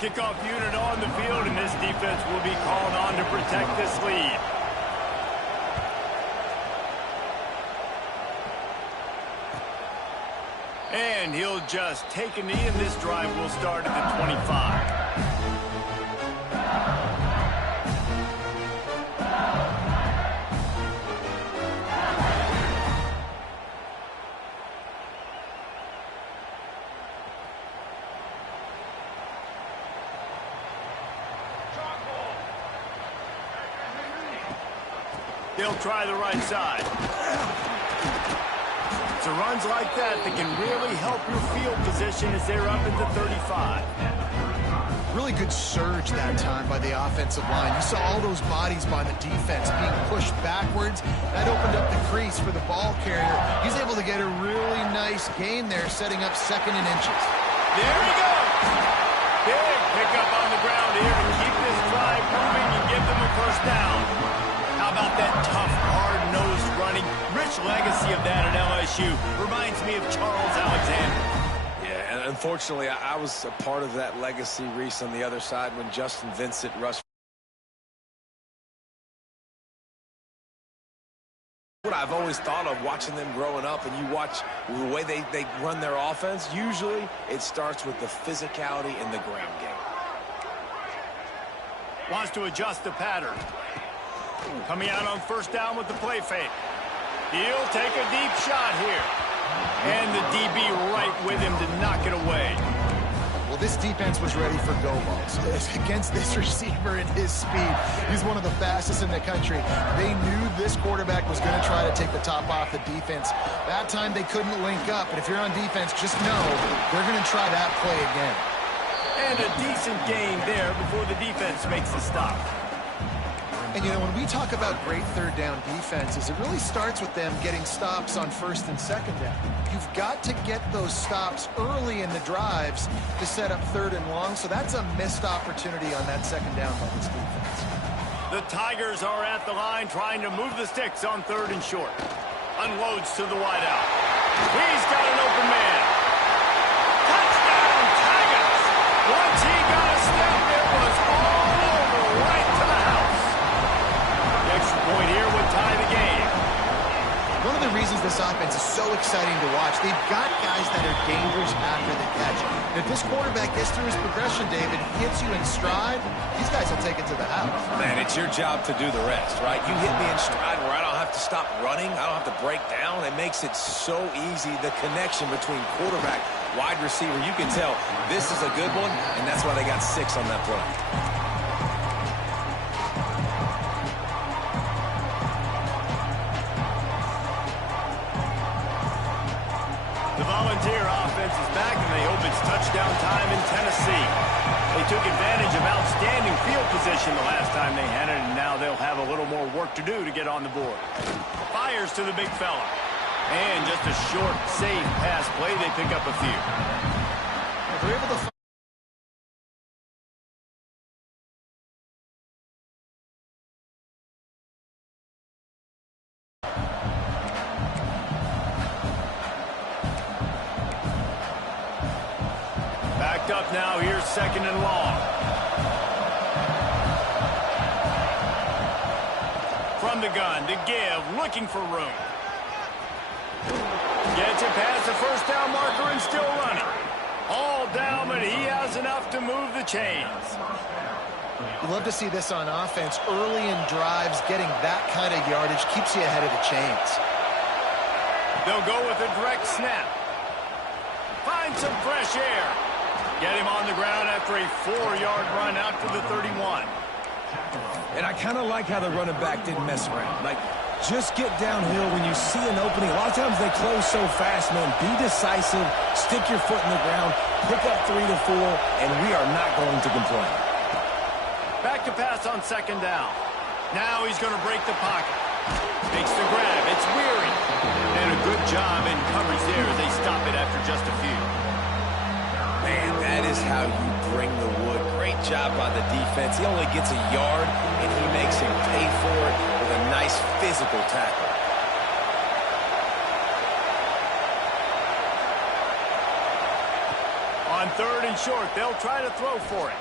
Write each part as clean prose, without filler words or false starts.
Kickoff unit on the field, and this defense will be called on to protect this lead. And he'll just take a knee, and this drive will start at the 25. They'll try the right side. So runs like that can really help your field position as they're up at the 35. Really good surge that time by the offensive line. You saw all those bodies by the defense being pushed backwards. That opened up the crease for the ball carrier. He's able to get a really nice gain there, setting up 2nd and inches. There he goes. Big pickup on the ground here to keep this drive moving and give them a first down. How about that tough, hard-nosed running? Rich legacy of that at LSU. Reminds me of Charles Alexander. Yeah, and unfortunately, I was a part of that legacy, Reese, on the other side when Justin Vincent rushed. What I've always thought of watching them growing up, and you watch the way they run their offense, usually it starts with the physicality in the ground game. Wants to adjust the pattern. Coming out on first down with the play fake. He'll take a deep shot here. And the DB right with him to knock it away. Well, this defense was ready for go balls. Against this receiver at his speed, he's one of the fastest in the country. They knew this quarterback was going to try to take the top off the defense. That time they couldn't link up. And if you're on defense, just know they're going to try that play again. And a decent gain there before the defense makes the stop. And, you know, when we talk about great third down defenses, it really starts with them getting stops on 1st and 2nd down. You've got to get those stops early in the drives to set up 3rd and long, so that's a missed opportunity on that 2nd down by this defense. The Tigers are at the line trying to move the sticks on 3rd and short. Unloads to the wideout. He's got an open man. Touchdown, Tigers! Once he got a step, it was all over right to the house. Extra point here would tie the game. One of the reasons this offense is so exciting to watch, they've got guys that are dangerous after the catch. If this quarterback gets through his progression, David, hits you in stride, these guys will take it to the house. Man, it's your job to do the rest, right? You hit me in stride where I don't have to stop running. I don't have to break down. It makes it so easy, the connection between quarterback, wide receiver. You can tell this is a good one, and that's why they got 6 on that play. Volunteer offense is back, and they hope it's touchdown time in Tennessee. They took advantage of outstanding field position the last time they had it, and now they'll have a little more work to do to get on the board. Fires to the big fella. And just a short, safe pass play. They pick up a few. They're able to up now. Here's 2nd and long. From the gun to give, looking for room. Gets it past the first down marker and still running. All down, but he has enough to move the chains. You love to see this on offense. Early in drives, getting that kind of yardage keeps you ahead of the chains. They'll go with a direct snap. Find some fresh air. Get him on the ground after a 4-yard run out to the 31. And I kind of like how the running back didn't mess around. Like, just get downhill when you see an opening. A lot of times they close so fast, man. Be decisive, stick your foot in the ground, pick up 3 to 4, and we are not going to complain. Back to pass on 2nd down. Now he's going to break the pocket. Makes the grab. It's Weary. And a good job in coverage there as they stop it after just a few. Man, that is how you bring the wood. Great job by the defense. He only gets a yard, and he makes him pay for it with a nice physical tackle. On 3rd and short, they'll try to throw for it.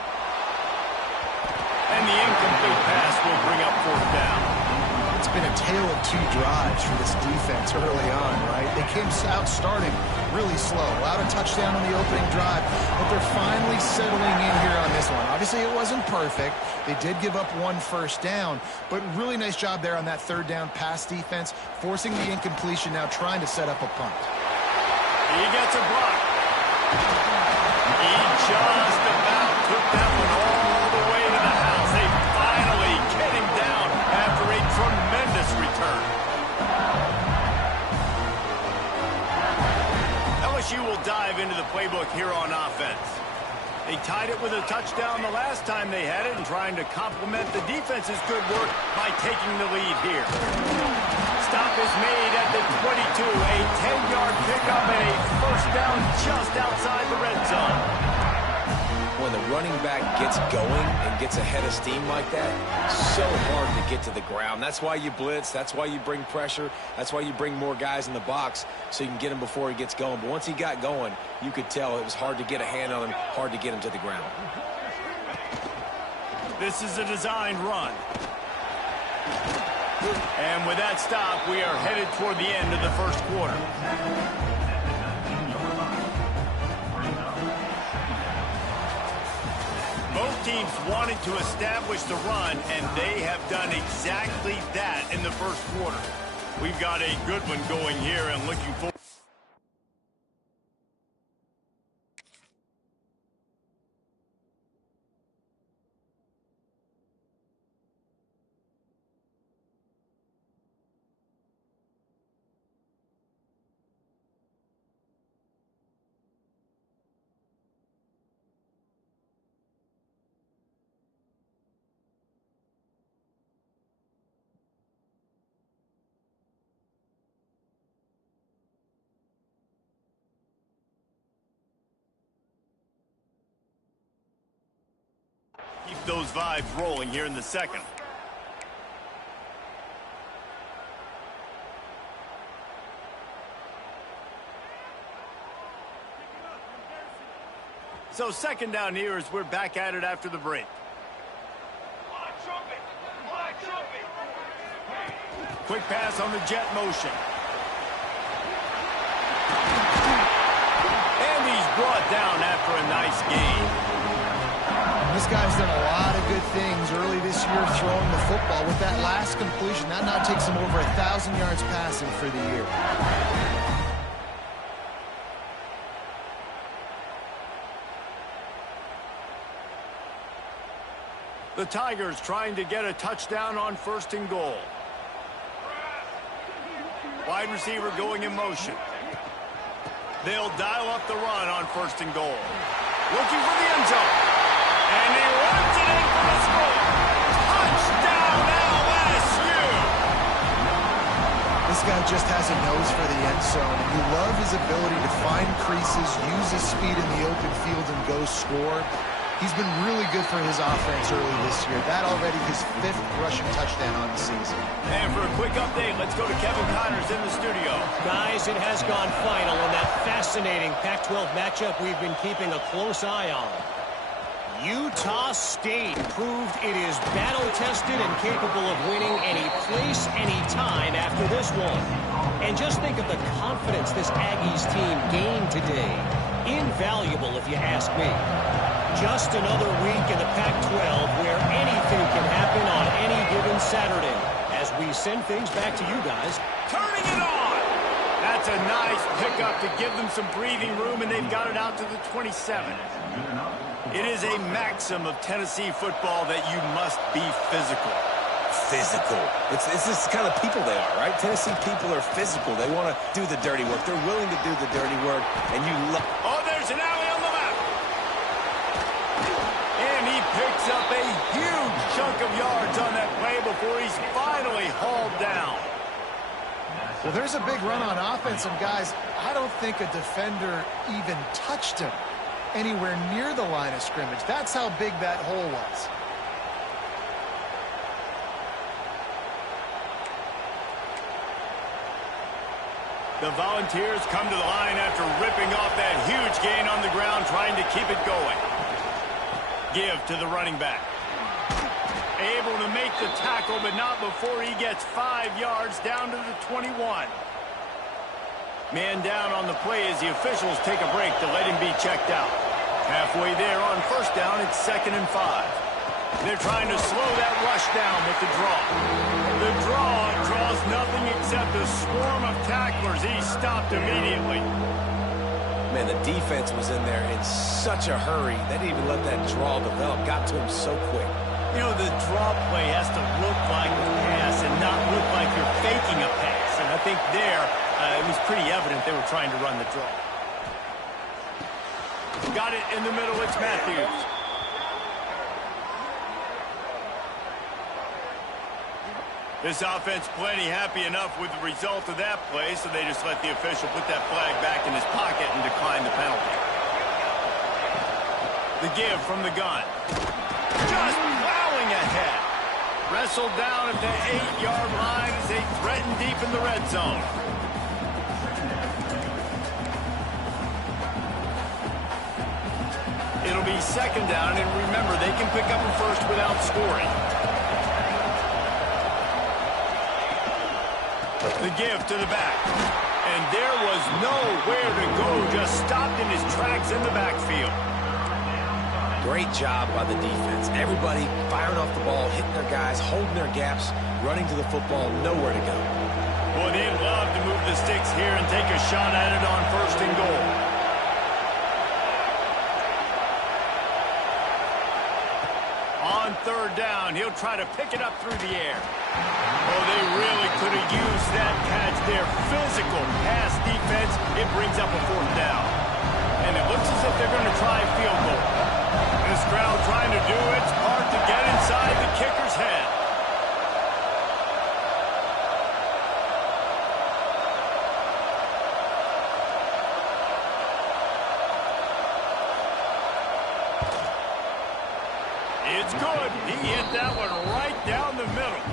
And the incomplete pass will bring up fourth down. It's been a tale of two drives for this defense early on, right? They came out starting really slow, allowed a touchdown on the opening drive, but they're finally settling in here on this one. Obviously, it wasn't perfect. They did give up one first down, but really nice job there on that third down pass defense, forcing the incompletion, now trying to set up a punt. He gets a block. He just about took that one all the way to the house. They finally get him down after a tremendous return. LSU will dive into the playbook here on offense. They tied it with a touchdown the last time they had it and trying to complement the defense's good work by taking the lead here. Stop is made at the 22. A 10-yard pickup and a first down just outside the red zone. When the running back gets going and gets ahead of steam like that, so hard to get to the ground. That's why you blitz. That's why you bring pressure. That's why you bring more guys in the box so you can get him before he gets going. But once he got going, you could tell it was hard to get a hand on him, hard to get him to the ground. This is a designed run. And with that stop, we are headed toward the end of the first quarter. Both teams wanted to establish the run, and they have done exactly that in the first quarter. We've got a good one going here and looking forward. Keep those vibes rolling here in the second. So second down here as we're back at it after the break. Quick pass on the jet motion. And he's brought down after a nice gain. This guy's done a lot of good things early this year throwing the football. With that last completion, that now takes him over 1,000 yards passing for the year. The Tigers trying to get a touchdown on first and goal. Wide receiver going in motion. They'll dial up the run on first and goal. Looking for the end zone. And he runs it in for the score. Touchdown LSU! This guy just has a nose for the end zone. You love his ability to find creases, use his speed in the open field, and go score. He's been really good for his offense early this year. That already his 5th rushing touchdown on the season. And for a quick update, let's go to Kevin Connors in the studio. Guys, it has gone final in that fascinating Pac-12 matchup we've been keeping a close eye on. Utah State proved it is battle-tested and capable of winning any place, any time after this one. And just think of the confidence this Aggies team gained today. Invaluable, if you ask me. Just another week in the Pac-12 where anything can happen on any given Saturday. As we send things back to you guys. Turning it on! That's a nice pickup to give them some breathing room, and they've got it out to the 27. It is a maxim of Tennessee football that you must be physical. Physical. It's this kind of people they are, right? Tennessee people are physical. They want to do the dirty work. They're willing to do the dirty work, and you love. Oh, there's an alley on the left. And he picks up a huge chunk of yards on that play before he's finally hauled down. Well, there's a big run on offense, and guys, I don't think a defender even touched him anywhere near the line of scrimmage. That's how big that hole was. The Volunteers come to the line after ripping off that huge gain on the ground, trying to keep it going. Give to the running back. Able to make the tackle, but not before he gets 5 yards down to the 21. Man down on the play as the officials take a break to let him be checked out. Halfway there on first down, it's 2nd and 5. They're trying to slow that rush down with the draw. The draw draws nothing except a swarm of tacklers. He stopped immediately. Man, the defense was in there in such a hurry. They didn't even let that draw develop. Got to him so quick. You know, the draw play has to look like a pass and not look like you're faking a pass. And I think there, it was pretty evident they were trying to run the draw. Got it in the middle. It's Matthews. This offense plenty happy enough with the result of that play, so they just let the official put that flag back in his pocket and decline the penalty. The give from the gun. Just plowing ahead. Wrestled down at the 8-yard line as they threaten deep in the red zone. It'll be 2nd down, and remember, they can pick up a first without scoring. The give to the back. And there was nowhere to go, just stopped in his tracks in the backfield. Great job by the defense. Everybody firing off the ball, hitting their guys, holding their gaps, running to the football, nowhere to go. Boy, they'd love to move the sticks here and take a shot at it on 1st and goal. On 3rd down, he'll try to pick it up through the air. Oh, they really could have used that catch there. Physical pass defense, it brings up a 4th down. And it looks as if they're going to try a field goal. This crowd trying to do its part to get inside the kicker's head. It's good. He hit that one right down the middle.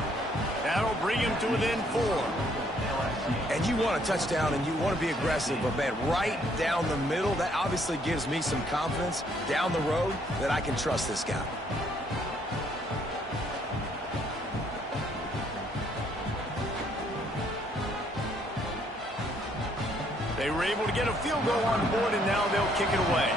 That'll bring him to within 4. And you want a touchdown and you want to be aggressive, but man, right down the middle, that obviously gives me some confidence down the road that I can trust this guy. They were able to get a field goal on board, and now they'll kick it away.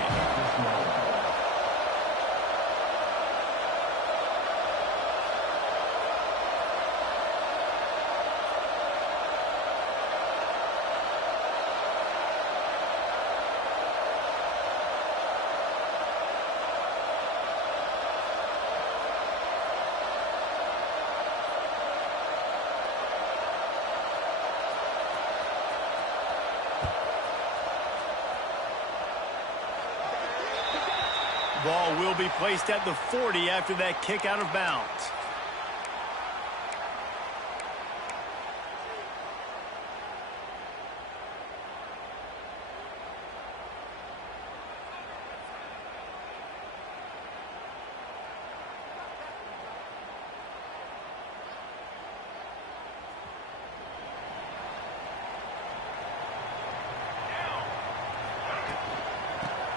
Ball will be placed at the 40 after that kick out of bounds.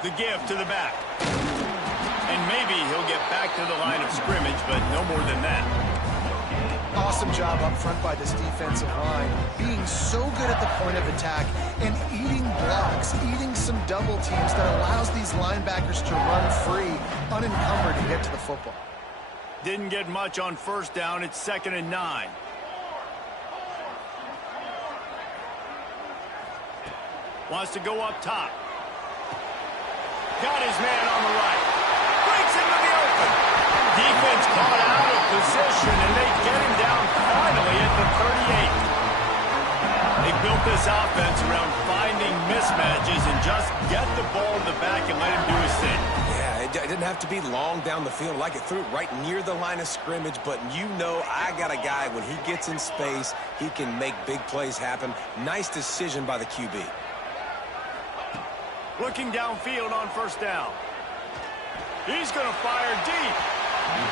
The give to the back. And maybe he'll get back to the line of scrimmage, but no more than that. Awesome job up front by this defensive line, being so good at the point of attack and eating blocks, eating some double teams that allows these linebackers to run free, unencumbered, and get to the football. Didn't get much on 1st down. It's 2nd and 9. Wants to go up top. Got his man on the right. Breaks into the open. Defense caught out of position, and they get him down finally at the 38. They built this offense around finding mismatches and just get the ball in the back and let him do his thing. Yeah, it didn't have to be long down the field. Like it threw it right near the line of scrimmage, but you know I got a guy, when he gets in space, he can make big plays happen. Nice decision by the QB. Looking downfield on 1st down. He's going to fire deep.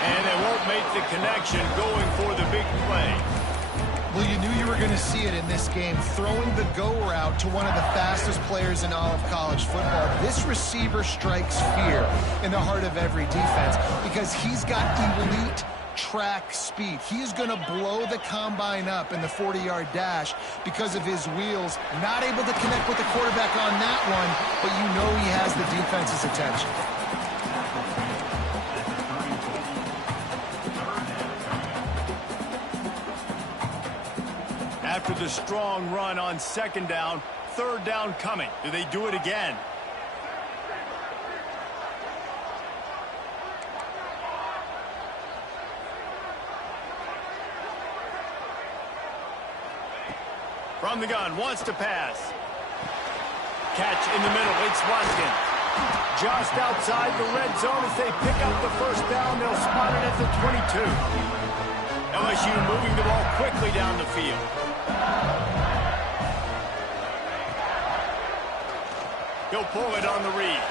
And they won't make the connection going for the big play. Well, you knew you were going to see it in this game, throwing the go route to one of the fastest players in all of college football. This receiver strikes fear in the heart of every defense because he's got elite track speed. He is going to blow the combine up in the 40-yard dash because of his wheels. Not able to connect with the quarterback on that one, but you know he has the defense's attention. After the strong run on second down, third down coming. Do they do it again? From the gun, wants to pass. Catch in the middle, it's Watkins. Just outside the red zone as they pick up the first down. They'll spot it at the 22. LSU moving the ball quickly down the field. He'll pull it on the read.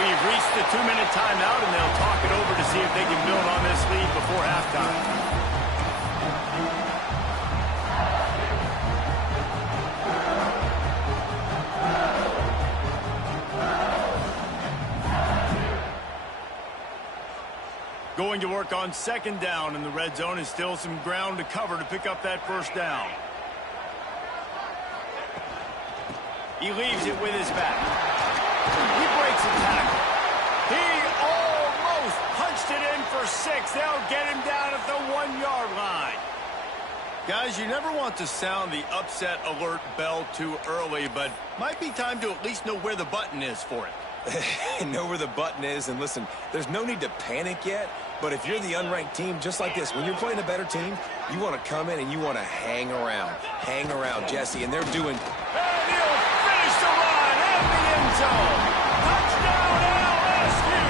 We've reached the 2-minute timeout, and they'll talk it over to see if they can build on this lead before halftime. Going to work on second down in the red zone, is still some ground to cover to pick up that first down. He leaves it with his back. He breaks a tackle. He almost punched it in for 6. They'll get him down at the 1-yard line. Guys, you never want to sound the upset alert bell too early, but might be time to at least know where the button is for it. Know where the button is, and listen, there's no need to panic yet, but if you're the unranked team, just like this, when you're playing a better team, you want to come in and you want to hang around, Jesse, and they're doing... And he'll finish the run in the end zone. Touchdown, LSU!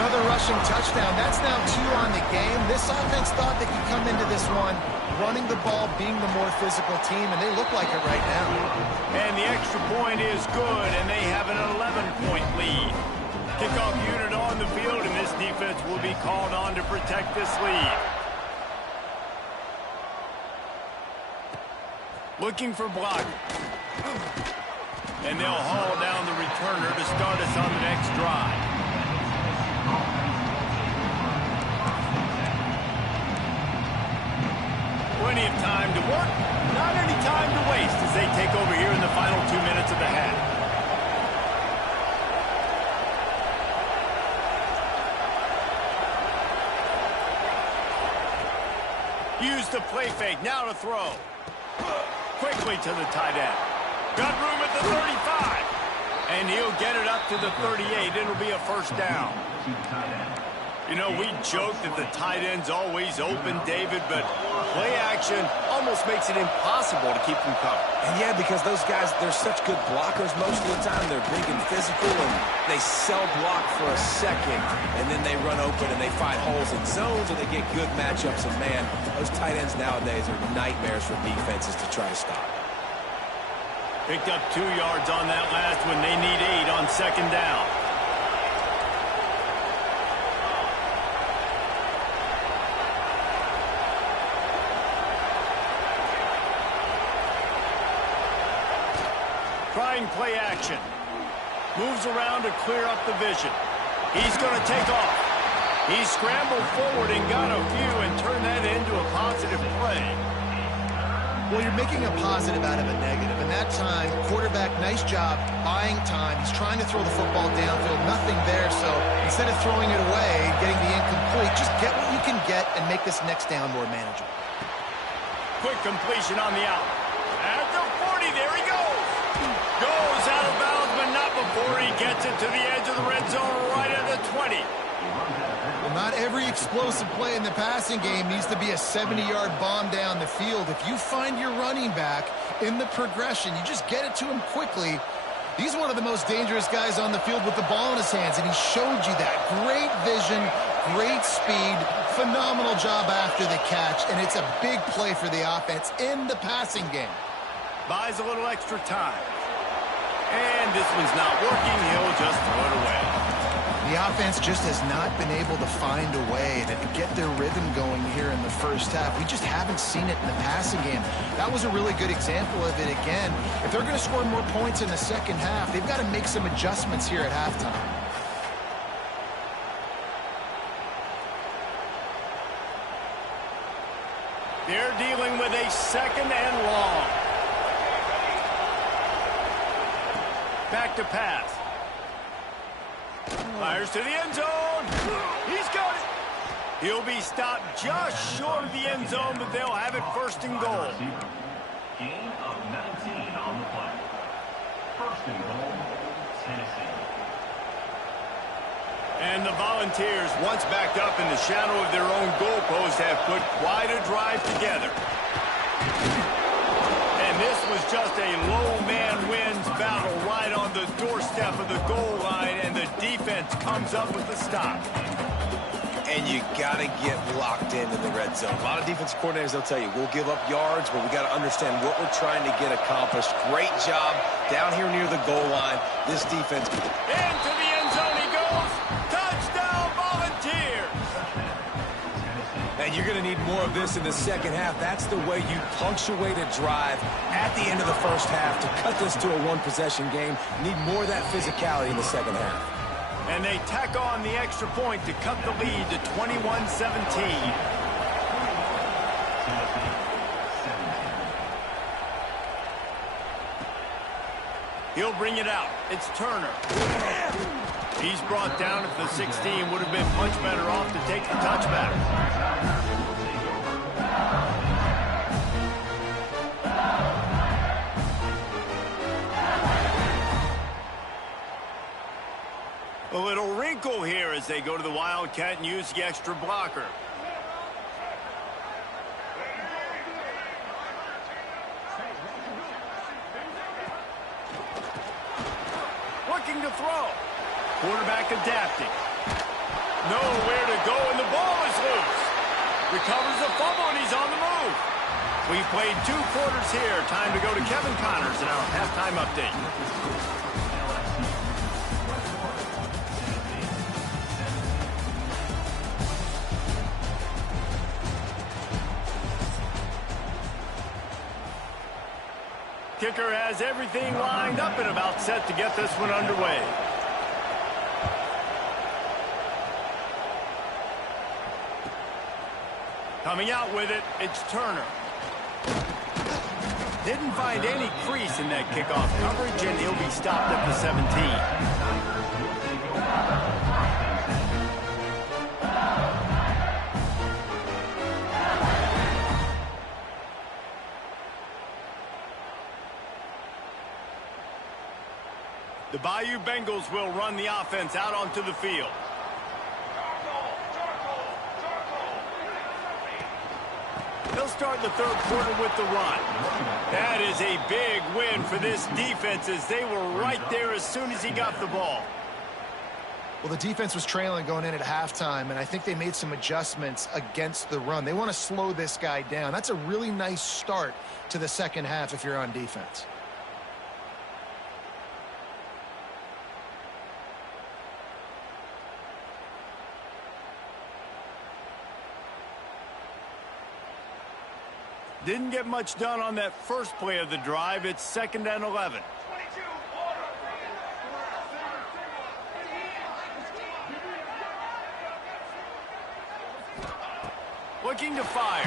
Another rushing touchdown. That's now 2 on the game. This offense thought they could come into this one running the ball, being the more physical team, and they look like it right now. And the extra point is good, and they have an 11-point lead. Kickoff unit on the field, and this defense will be called on to protect this lead. Looking for block. And they'll haul down the returner to start us on the next drive. Plenty of time to work, not any time to waste as they take over here in the final 2 minutes of the half. Use the play fake, now to throw. Quickly to the tight end. Got room at the 35. And he'll get it up to the 38. It'll be a first down. You know, we joke that the tight end's always open, David, but play action almost makes it impossible to keep them covered. And yeah, because those guys, they're such good blockers most of the time. They're big and physical, and they sell block for a second, and then they run open and they find holes in zones, and they get good matchups. And man, those tight ends nowadays are nightmares for defenses to try to stop. Picked up 2 yards on that last one. They need 8 on second down. Trying play action. Moves around to clear up the vision. He's going to take off. He scrambled forward and got a few and turned that into a positive play. Well, you're making a positive out of a negative. And that time, quarterback, nice job, buying time. He's trying to throw the football downfield. Nothing there, so instead of throwing it away, getting the incomplete, just get what you can get and make this next down more manageable. Quick completion on the out. At the 40, there he goes. Goes out of bounds, but not before he gets it to the edge of the red zone right at the 20. Well, not every explosive play in the passing game needs to be a 70-yard bomb down the field. If you find your running back in the progression, you just get it to him quickly. He's one of the most dangerous guys on the field with the ball in his hands, and he showed you that. Great vision, great speed, phenomenal job after the catch, and it's a big play for the offense in the passing game. Buys a little extra time. And this one's not working. He'll just throw it away. The offense just has not been able to find a way to get their rhythm going here in the first half. We just haven't seen it in the passing game. That was a really good example of it again. If they're going to score more points in the second half, they've got to make some adjustments here at halftime. second and long. Back to pass. Fires to the end zone. He's got it. He'll be stopped just short of the end zone, but they'll have it first and goal. Gain of 19 on the play. First and goal, Tennessee. And the Volunteers, once backed up in the shadow of their own goalpost, have put quite a drive together. And this was just a low man wins battle right on the doorstep of the goal line, and the defense comes up with the stop. And you got to get locked in the red zone. A lot of defensive coordinators, they'll tell you, we'll give up yards, but we got to understand what we're trying to get accomplished. Great job down here near the goal line. This defense. Into the end zone he goes. Touchdown, Volunteers. And you're going to need more of this in the second half. That's the way you punctuate a drive at the end of the first half to cut this to a one-possession game. You need more of that physicality in the second half. And they tack on the extra point to cut the lead to 21-17. He'll bring it out. It's Turner. He's brought down at the 16. Would have been much better off to take the touchback. A little wrinkle here as they go to the Wildcat and use the extra blocker. Looking to throw. Quarterback adapting. Nowhere to go, and the ball is loose. Recovers the fumble, and he's on the move. We've played 2 quarters here. Time to go to Kevin Connors in our halftime update. Kicker has everything lined up and about set to get this one underway. Coming out with it, it's Turner. Didn't find any crease in that kickoff coverage, and he'll be stopped at the 17. The Bayou Bengals will run the offense out onto the field. They'll start the third quarter with the run. That is a big win for this defense as they were right there as soon as he got the ball. Well, the defense was trailing going in at halftime, and I think they made some adjustments against the run. They want to slow this guy down. That's a really nice start to the second half if you're on defense. Didn't get much done on that first play of the drive. It's 2nd and 11. Looking to fire.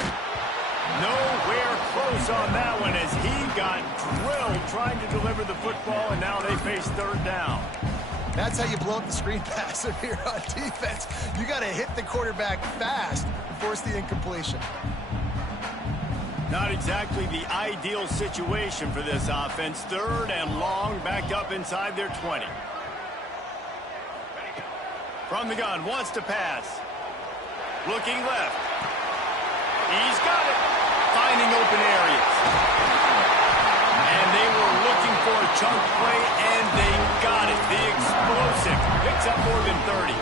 Nowhere close on that one as he got drilled trying to deliver the football, and now they face 3rd down. That's how you blow up the screen pass if you're on defense. You got to hit the quarterback fast and force the incompletion. Not exactly the ideal situation for this offense. 3rd and long, backed up inside their 20. From the gun, wants to pass. Looking left. He's got it. Finding open areas. And they were looking for a chunk play, and they got it. The explosive picks up more than 30.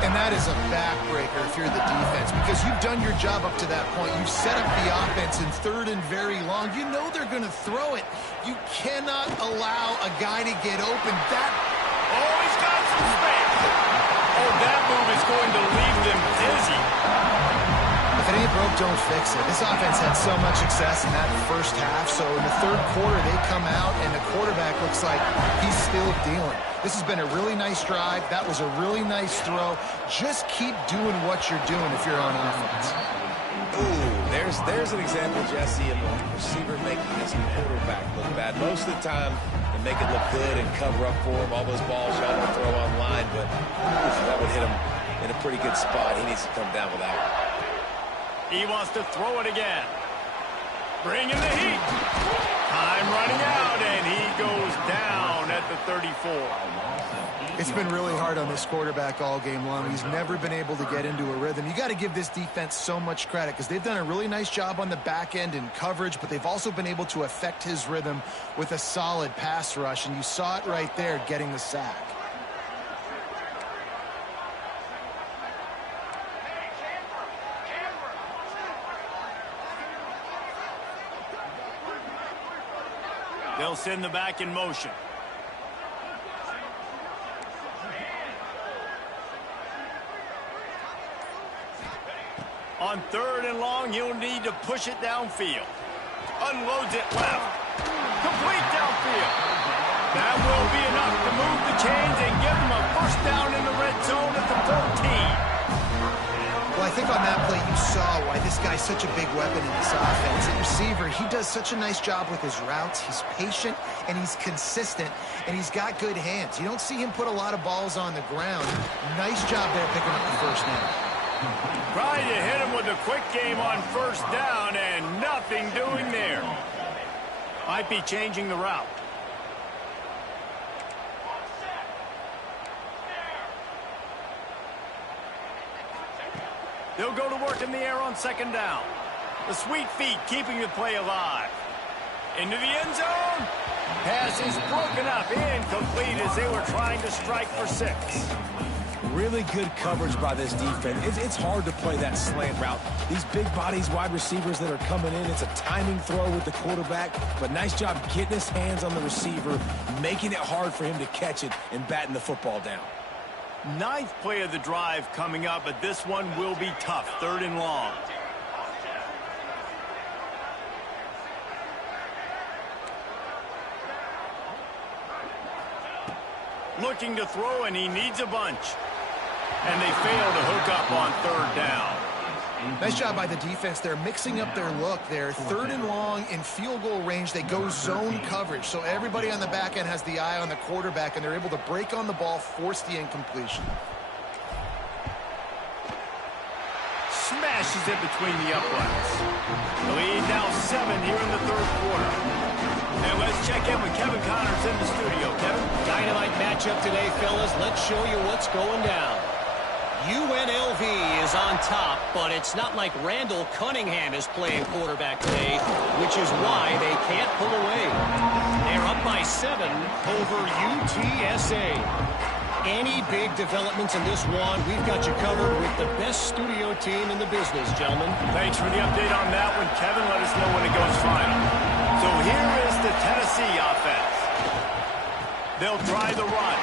And that is a backbreaker if you're the defense, because you've done your job up to that point. You've set up the offense in 3rd and very long. You know they're going to throw it. You cannot allow a guy to get open. Oh, he's got some space. Oh, that move is going to leave them dizzy. If it ain't broke, don't fix it. This offense had so much success in that first half, so in the 3rd quarter, they come out, and the quarterback looks like he's still dealing. This has been a really nice drive. That was a really nice throw. Just keep doing what you're doing if you're on offense. Ooh, there's an example, Jesse, of a receiver making his quarterback look bad. Most of the time, they make it look good and cover up for him. All those balls y'all don't throw online, but that would hit him in a pretty good spot. He needs to come down with that one. He wants to throw it again. Bring in the heat. Time running out, and he goes down at the 34. It's been really hard on this quarterback all game long. He's never been able to get into a rhythm. You got to give this defense so much credit because they've done a really nice job on the back end in coverage, but they've also been able to affect his rhythm with a solid pass rush, and you saw it right there getting the sack. They'll send the back in motion. On 3rd and long, he'll need to push it downfield. Unloads it left. Complete downfield. That will be enough to move the chains and give them a first down in the red zone at the 14. Well, I think on that play you saw why this guy's such a big weapon in this offense. At receiver, he does such a nice job with his routes. He's patient, and he's consistent, and he's got good hands. You don't see him put a lot of balls on the ground. Nice job there picking up the first down. Trying to hit him with a quick game on first down, and nothing doing there. Might be changing the route. They'll go to work in the air on 2nd down. The sweet feet keeping the play alive. Into the end zone. Pass is broken up, incomplete as they were trying to strike for 6. Really good coverage by this defense. It's hard to play that slant route. These big bodies, wide receivers that are coming in, it's a timing throw with the quarterback, but nice job getting his hands on the receiver, making it hard for him to catch it and batting the football down. 9th play of the drive coming up, but this one will be tough. 3rd and long. Looking to throw, and he needs a bunch. And they fail to hook up on 3rd down. Nice job by the defense. They're mixing up their look there. 3rd and long in field goal range. They go zone coverage. So everybody on the back end has the eye on the quarterback, and they're able to break on the ball, force the incompletion. Smashes it between the uprights. The lead now 7 here in the 3rd quarter. And let's check in with Kevin Connors in the studio. Kevin? Dynamite matchup today, fellas. Let's show you what's going down. UNLV is on top, but it's not like Randall Cunningham is playing quarterback today, which is why they can't pull away. They're up by 7 over UTSA. Any big developments in this one, we've got you covered with the best studio team in the business, gentlemen. Thanks for the update on that one, Kevin. Let us know when it goes final. So here is the Tennessee offense. They'll try the run.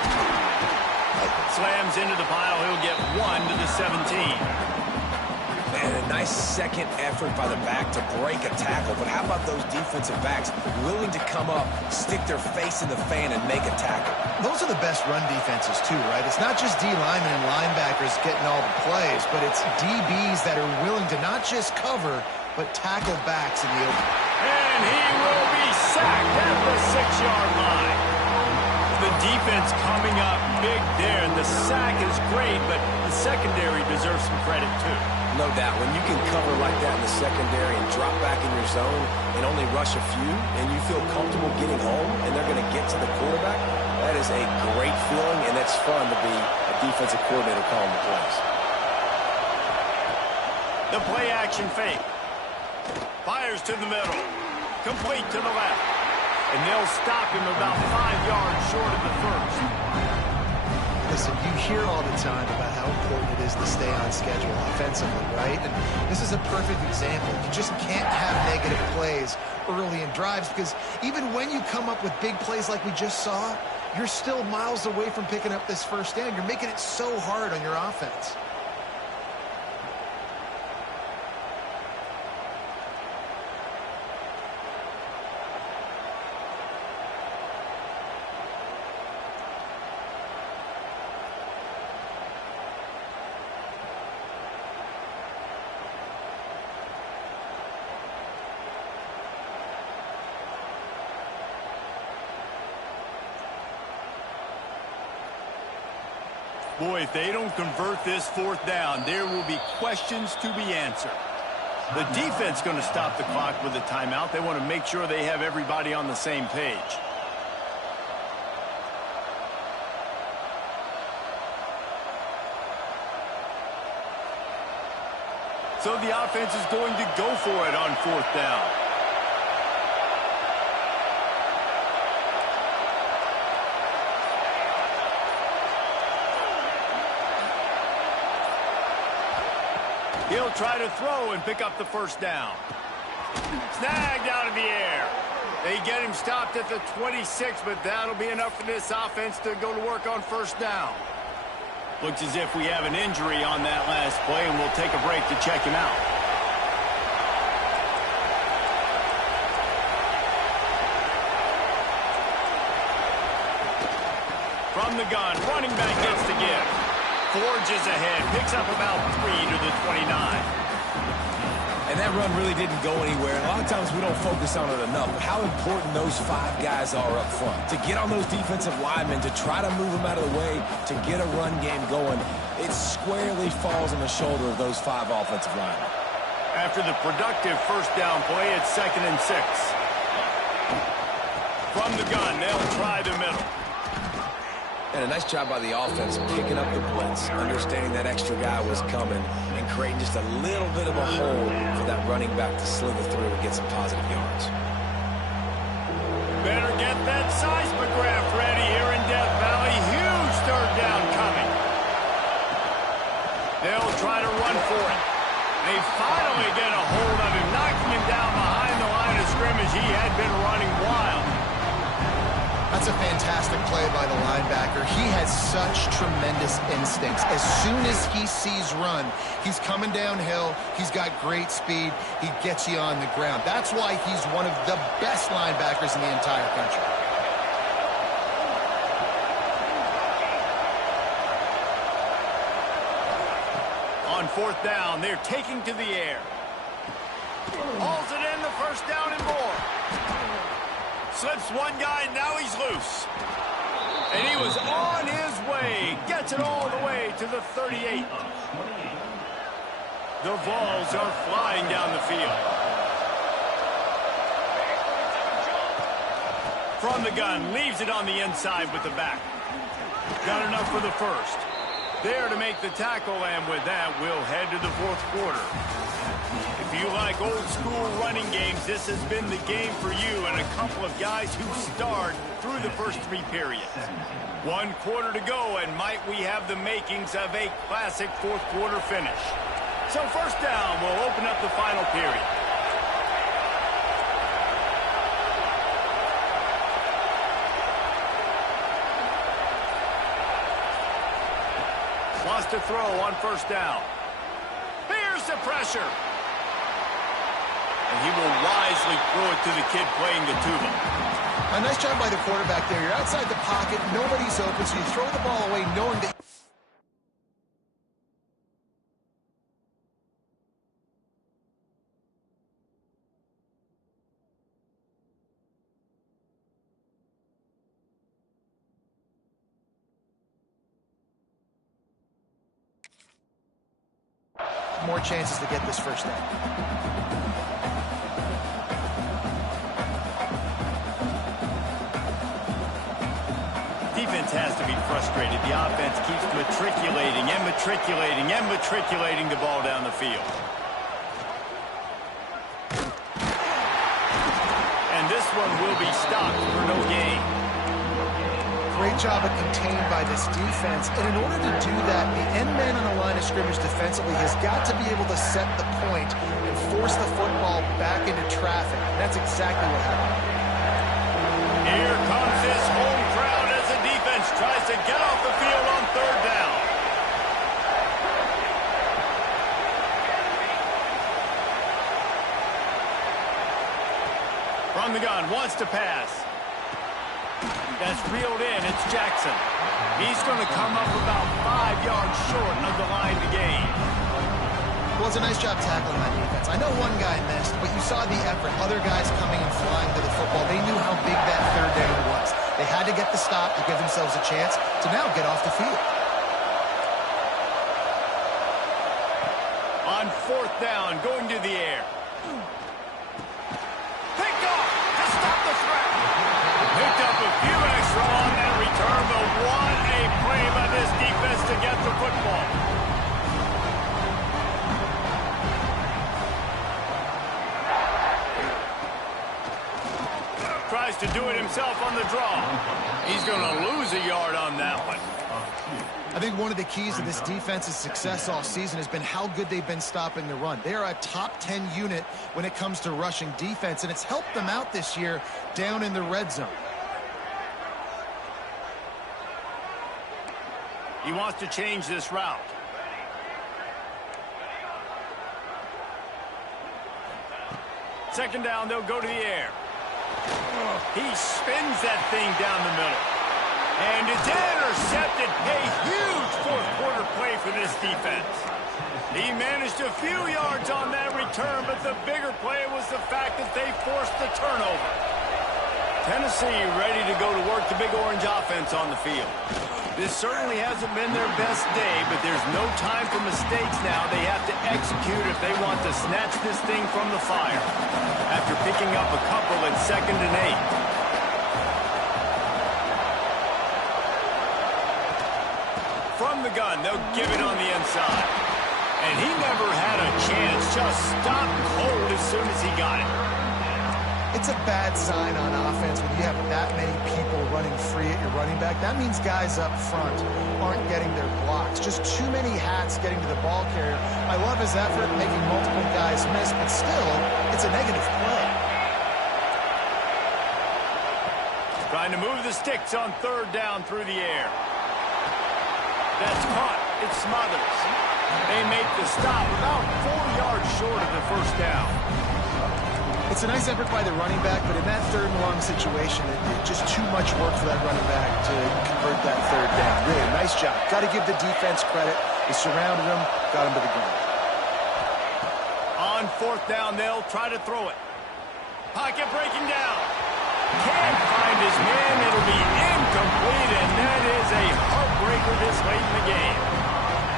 Slams into the pile. He'll get 1 to the 17. And a nice second effort by the back to break a tackle. But how about those defensive backs willing to come up, stick their face in the fan, and make a tackle? Those are the best run defenses, too, right? It's not just D linemen and linebackers getting all the plays, but it's DBs that are willing to not just cover, but tackle backs in the open. And he will be sacked at the 6-yard line. The defense coming up big there, and the sack is great, but the secondary deserves some credit, too. No doubt. When you can cover like that in the secondary and drop back in your zone and only rush a few, and you feel comfortable getting home, and they're going to get to the quarterback, that is a great feeling, and it's fun to be a defensive coordinator calling the plays. The play-action fake. Fires to the middle. Complete to the left. And they'll stop him about 5 yards short of the first. Listen, you hear all the time about how important it is to stay on schedule offensively, right? And this is a perfect example. You just can't have negative plays early in drives because even when you come up with big plays like we just saw, you're still miles away from picking up this first down. You're making it so hard on your offense. Boy, if they don't convert this fourth down, there will be questions to be answered. The defense is going to stop the clock with a timeout. They want to make sure they have everybody on the same page. So the offense is going to go for it on fourth down. He'll try to throw and pick up the first down. Snagged out of the air. They get him stopped at the 26, but that'll be enough for this offense to go to work on first down. Looks as if we have an injury on that last play, and we'll take a break to check him out. From the gun, running back gets the give. Forges ahead, picks up about 3 to the 29. And that run really didn't go anywhere. And a lot of times we don't focus on it enough, but how important those 5 guys are up front. To get on those defensive linemen, to try to move them out of the way, to get a run game going, it squarely falls on the shoulder of those 5 offensive linemen. After the productive first down play, it's 2nd and 6. From the gun, they'll try the middle. And a nice job by the offense picking up the blitz, understanding that extra guy was coming, and creating just a little bit of a hole for that running back to slither through and get some positive yards. Better get that seismograph ready here in Death Valley. Huge third down coming. They'll try to run for it. They finally get a hold of him, knocking him down behind the line of scrimmage. He had been running wild. That's a fantastic play by the linebacker. He has such tremendous instincts. As soon as he sees run, he's coming downhill. He's got great speed. He gets you on the ground. That's why he's one of the best linebackers in the entire country. On fourth down, they're taking to the air. Hauls it in, the first down and more. Slips one guy, now he's loose. And he was on his way. Gets it all the way to the 38. The Vols are flying down the field. From the gun, leaves it on the inside with the back. Got enough for the first. There to make the tackle, and with that, we'll head to the fourth quarter. If you like old-school running games, this has been the game for you and a couple of guys who starred through the first 3 periods. 1 quarter to go, and might we have the makings of a classic fourth-quarter finish. So first down, we'll open up the final period. Wants to throw on first down. Here's the pressure. And he will wisely throw it to the kid playing the tuba. A nice job by the quarterback there. You're outside the pocket. Nobody's open, so you throw the ball away knowing that... more chances to get this first down. Defense has to be frustrated. The offense keeps matriculating and matriculating and matriculating the ball down the field. And this one will be stopped for no gain. Great job of contained by this defense. And in order to do that, the end man on the line of scrimmage defensively has got to be able to set the point and force the football back into traffic. And that's exactly what happened. Here comes this home crowd as the defense tries to get off the field on third down. From the gun, wants to pass. That's reeled in. It's Jackson. He's going to come up about 5 yards short of the line to gain. Well, it's a nice job tackling that defense. I know one guy missed, but you saw the effort. Other guys coming and flying to the football. They knew how big that third down was. They had to get the stop to give themselves a chance to now get off the field. fourth down, going to the air. Picked off to stop the threat. Picked up a few extra on that return, but what a play by this defense to get the football. Tries to do it himself on the draw. He's going to lose a yard on that one. I think one of the keys to this defense's success all season has been how good they've been stopping the run. They are a top 10 unit when it comes to rushing defense, and it's helped them out this year down in the red zone. He wants to change this route. Second down, they'll go to the air. He spins that thing down the middle. And it's intercepted. A huge fourth-quarter play for this defense. He managed a few yards on that return, but the bigger play was the fact that they forced the turnover. Tennessee ready to go to work the Big Orange offense on the field. This certainly hasn't been their best day, but there's no time for mistakes now. They have to execute if they want to snatch this thing from the fire. After picking up a couple at 2nd and 8. From the gun, they'll give it on the inside. And he never had a chance, just stopped cold as soon as he got it. It's a bad sign on offense when you have that many people running free at your running back. That means guys up front aren't getting their blocks. Just too many hats getting to the ball carrier. I love his effort, making multiple guys miss, but still, it's a negative play. Trying to move the sticks on 3rd down through the air. That's caught. It smothers. They make the stop about 4 yards short of the first down. It's a nice effort by the running back, but in that 3rd and long situation, it's just too much work for that running back to convert that 3rd down. Really, nice job. Got to give the defense credit. They surrounded him, got him to the ground. On 4th down, they'll try to throw it. Pocket breaking down. Can't find his man. It'll be incomplete, and that is a heartbreaker this late in the game.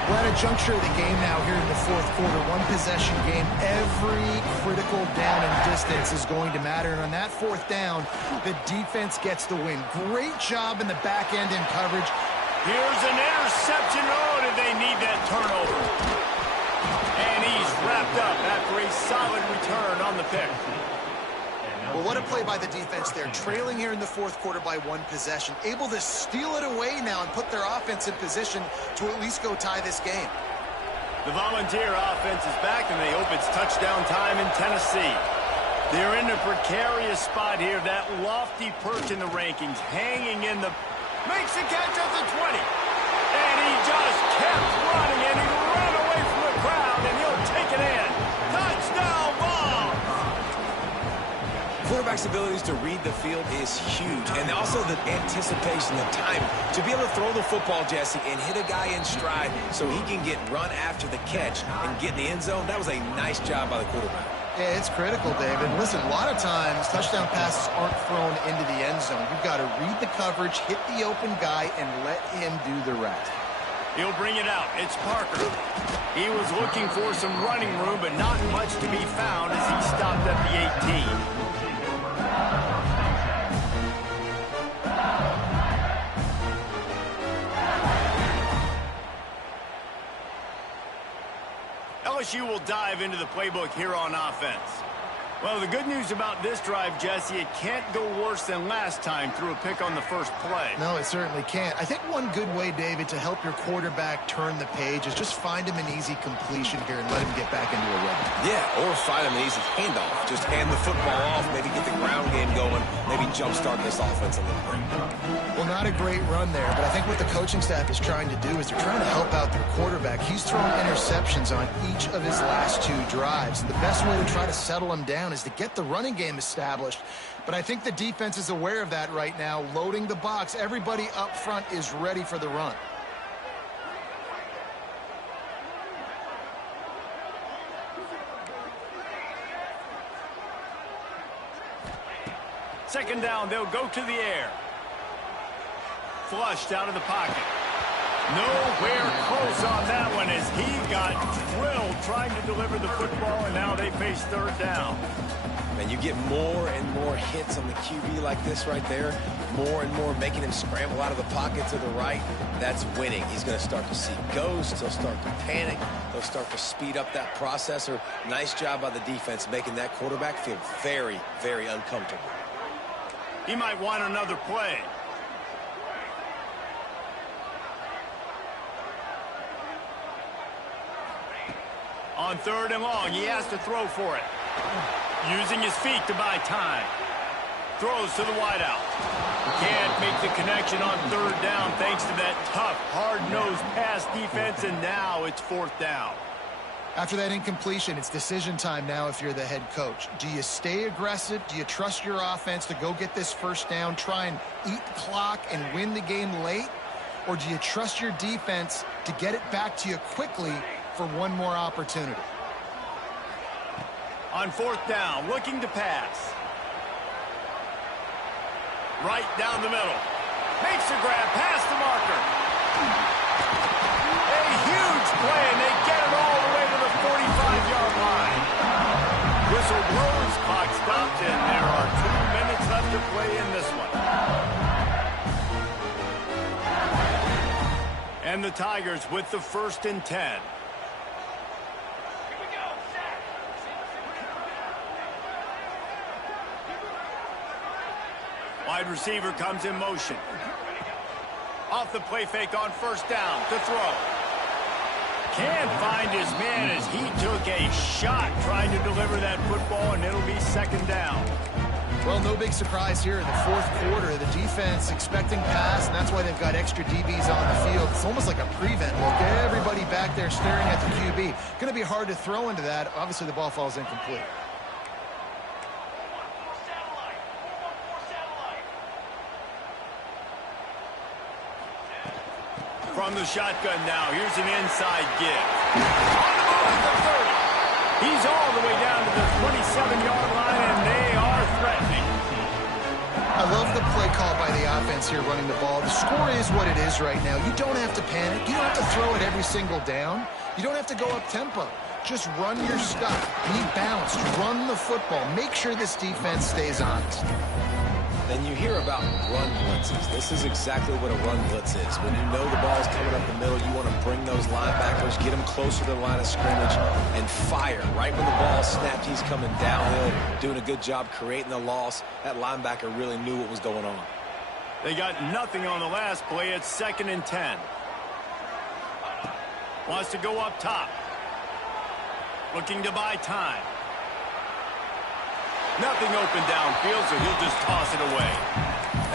We're at a juncture of the game now here in the 4th quarter. One possession game. Every critical down and distance is going to matter. And on that 4th down, the defense gets the win. Great job in the back end in coverage. Here's an interception. Oh, did they need that turnover? And he's wrapped up after a solid return on the pick. Well, what a play by the defense there. Trailing here in the 4th quarter by 1 possession. Able to steal it away now and put their offense in position to at least go tie this game. The Volunteer offense is back, and they hope it's touchdown time in Tennessee. They're in a precarious spot here. That lofty perch in the rankings, hanging in the... Makes a catch at the 20. And he just kept running, and he ran away from the crowd, and he'll take it in. Touchdown ball! Quarterback's abilities to read the field is huge, and also the anticipation, the time to be able to throw the football, Jesse, and hit a guy in stride so he can get run after the catch and get in the end zone. That was a nice job by the quarterback. Yeah, it's critical, David. Listen, a lot of times touchdown passes aren't thrown into the end zone. You've got to read the coverage, hit the open guy, and let him do the rest. He'll bring it out. It's Parker. He was looking for some running room, but not much to be found as he stopped at the 18. LSU will dive into the playbook here on offense. Well, the good news about this drive, Jesse, it can't go worse than last time through a pick on the first play. No, it certainly can't. I think one good way, David, to help your quarterback turn the page is just find him an easy completion here and let him get back into a rhythm. Yeah, or find him an easy handoff. Just hand the football off, maybe get the ground game going, maybe jumpstart this offense a little bit. Well, not a great run there, but I think what the coaching staff is trying to do is they're trying to help out their quarterback. He's thrown interceptions on each of his last 2 drives. And the best way to try to settle him down is to get the running game established. But I think the defense is aware of that right now, loading the box. Everybody up front is ready for the run. Second down, they'll go to the air. Flushed out of the pocket. Nowhere close on that one as he got drilled trying to deliver the football, and now they face third down. And you get more and more hits on the QB like this right there, more and more making him scramble out of the pocket to the right. That's winning. He's going to start to see ghosts. He'll start to panic. He'll start to speed up that processor. Nice job by the defense making that quarterback feel very, very uncomfortable. He might want another play. On third and long, he has to throw for it. Using his feet to buy time. Throws to the wideout. Can't make the connection on third down thanks to that tough, hard-nosed pass defense, and now it's fourth down. After that incompletion, it's decision time now if you're the head coach. Do you stay aggressive? Do you trust your offense to go get this first down, try and eat the clock and win the game late? Or do you trust your defense to get it back to you quickly for one more opportunity? On fourth down, looking to pass. Right down the middle. Makes the grab past the marker. A huge play, and they get it all the way to the 45-yard line. Whistle blows, clock stops, and there are 2 minutes left to play in this one. And the Tigers with the 1st and 10. Wide receiver comes in motion. Off the play fake on first down to throw. Can't find his man as he took a shot trying to deliver that football, and it'll be second down. Well, no big surprise here in the fourth quarter. The defense expecting pass, and that's why they've got extra DBs on the field. It's almost like a prevent look. Everybody back there staring at the QB. Going to be hard to throw into that. Obviously, the ball falls incomplete. From the shotgun now, here's an inside give. On the move at the 30. He's all the way down to the 27-yard line, and they are threatening. I love the play call by the offense here running the ball. The score is what it is right now. You don't have to panic. You don't have to throw it every single down. You don't have to go up tempo. Just run your stuff. Be balanced. Run the football. Make sure this defense stays honest. Then you hear about run blitzes. This is exactly what a run blitz is. When you know the ball's coming up the middle, you want to bring those linebackers, get them closer to the line of scrimmage, and fire. Right when the ball snapped, he's coming downhill, doing a good job creating the loss. That linebacker really knew what was going on. They got nothing on the last play. It's 2nd and 10. Wants to go up top. Looking to buy time. Nothing open downfield, so he'll just toss it away.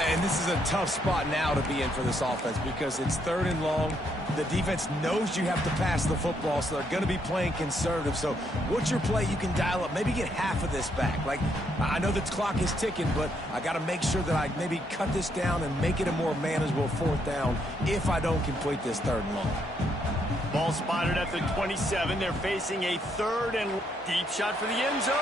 And this is a tough spot now to be in for this offense because it's 3rd and long. The defense knows you have to pass the football, so they're going to be playing conservative. So what's your play you can dial up? Maybe get half of this back. Like, I know the clock is ticking, but I got to make sure that I maybe cut this down and make it a more manageable 4th down if I don't complete this 3rd and long. Ball spotted at the 27. They're facing a 3rd and deep shot for the end zone.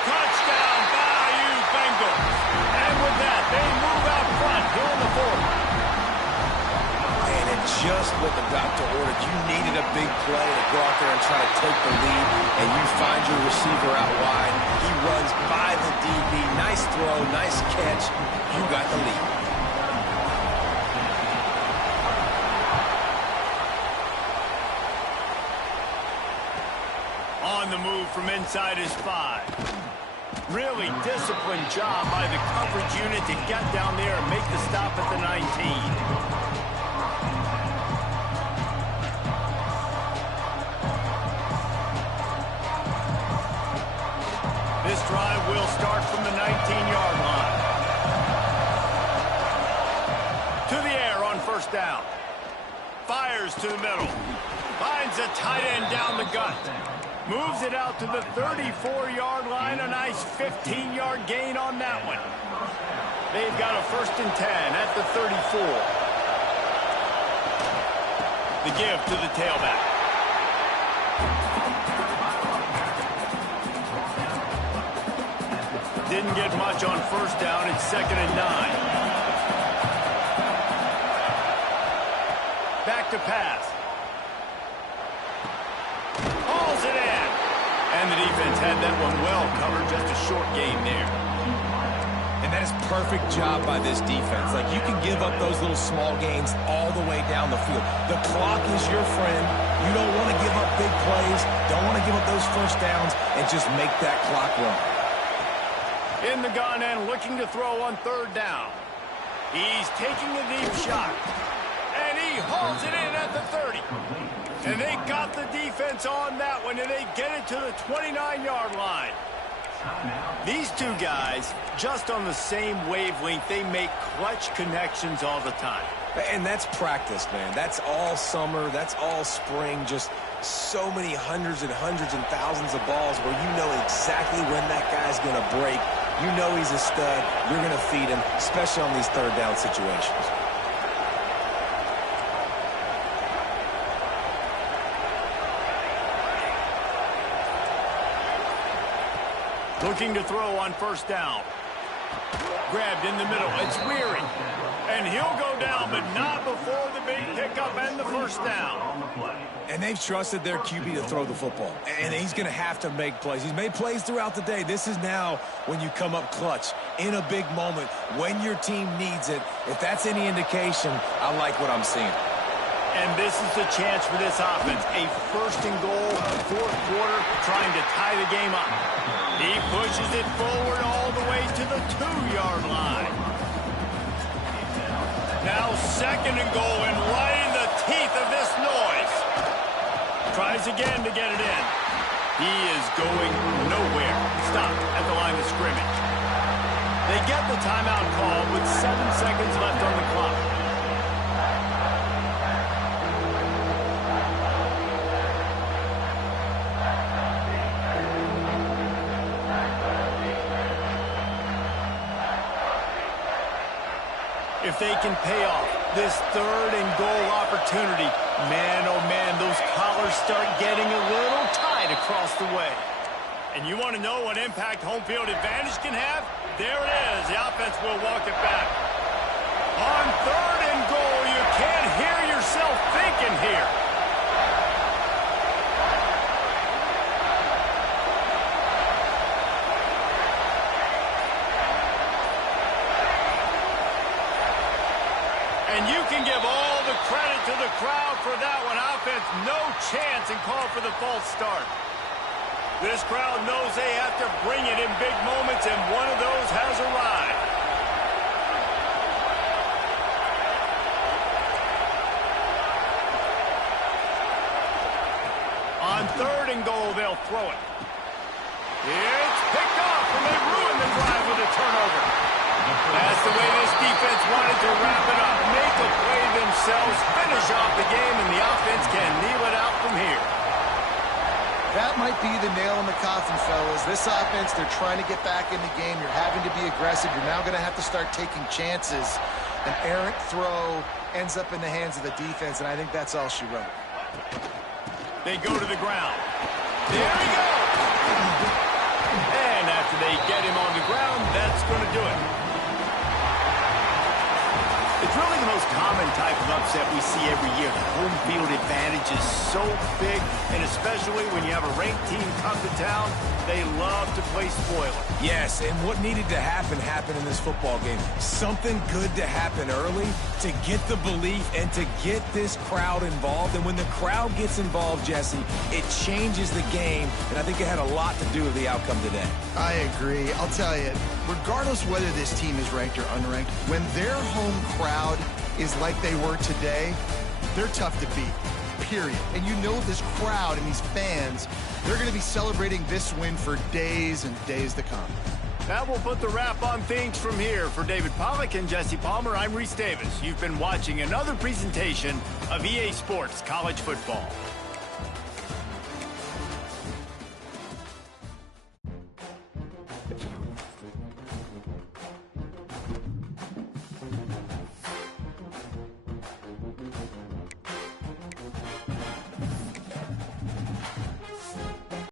Touchdown, Bayou Bengals. And with that, they move out front here in the 4th. And it's just what the doctor ordered. You needed a big play to go out there and try to take the lead, and you find your receiver out wide. He runs by the DB. Nice throw, nice catch. You got the lead. On the move from inside his 5. Really disciplined job by the coverage unit to get down there and make the stop at the 19. This drive will start from the 19-yard line. To the air on first down. Fires to the middle. Finds a tight end down the gut. Moves it out to the 34-yard line. A nice 15-yard gain on that one. They've got a 1st and 10 at the 34. The give to the tailback. Didn't get much on first down. It's 2nd and 9. to pass. Hauls it in. And the defense had that one well covered. Just a short gain there. And that is perfect job by this defense. Like, you can give up those little small gains all the way down the field. The clock is your friend. You don't want to give up big plays. Don't want to give up those first downs and just make that clock run. In the gun and looking to throw on third down. He's taking a deep shot. And he hauls it in at the 30. And they got the defense on that one, and they get it to the 29-yard line. These two guys, just on the same wavelength, they make clutch connections all the time. And that's practice, man. That's all summer. That's all spring. Just so many hundreds and thousands of balls where you know exactly when that guy's going to break. You know he's a stud. You're going to feed him, especially on these third down situations. Looking to throw on first down. Grabbed in the middle. It's Weary. And he'll go down, but not before the big pickup and the first down. And they've trusted their QB to throw the football. And he's going to have to make plays. He's made plays throughout the day. This is now when you come up clutch in a big moment when your team needs it. If that's any indication, I like what I'm seeing. And this is the chance for this offense. A first and goal, fourth quarter, trying to tie the game up. He pushes it forward all the way to the 2-yard line. Now second and goal, and right in the teeth of this noise. Tries again to get it in. He is going nowhere. Stopped at the line of scrimmage. They get the timeout call with 7 seconds left on the clock. If they can pay off this third and goal opportunity, man, oh man, those collars start getting a little tight across the way. And you want to know what impact home field advantage can have? There it is. The offense will walk it back. On third and goal, you can't hear yourself thinking here. And you can give all the credit to the crowd for that one. Offense, no chance, and call for the false start. This crowd knows they have to bring it in big moments, and one of those has arrived. On third and goal, they'll throw it. It's picked off, and they ruin the drive with a turnover. That's the way this defense wanted to wrap it up. Make a play themselves, finish off the game, and the offense can kneel it out from here. That might be the nail in the coffin, fellas. This offense, they're trying to get back in the game. You're having to be aggressive. You're now going to have to start taking chances. An errant throw ends up in the hands of the defense, and I think that's all she wrote. They go to the ground. There he goes. And after they get him on the ground, that's going to do it. It's really the most common type of upset we see every year. The home field advantage is so big, and especially when you have a ranked team come to town, they love to play spoiler. Yes, and what needed to happen happened in this football game. Something good to happen early to get the belief and to get this crowd involved. And when the crowd gets involved, Jesse, it changes the game, and I think it had a lot to do with the outcome today. I agree. I'll tell you, regardless whether this team is ranked or unranked, when their home crowd is like they were today, they're tough to beat, period. And you know this crowd and these fans, they're going to be celebrating this win for days and days to come. That will put the wrap on things from here. For David Pollack and Jesse Palmer, I'm Reese Davis. You've been watching another presentation of EA Sports College Football.